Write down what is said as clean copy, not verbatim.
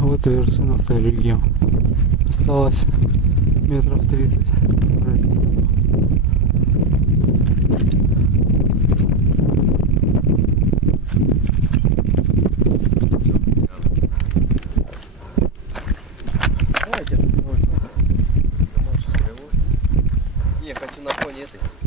Вот и вершина Сальюгем. Осталось метров 30 пройти. Давайте, ты можешь с кривой. Не, хочу на фоне этой.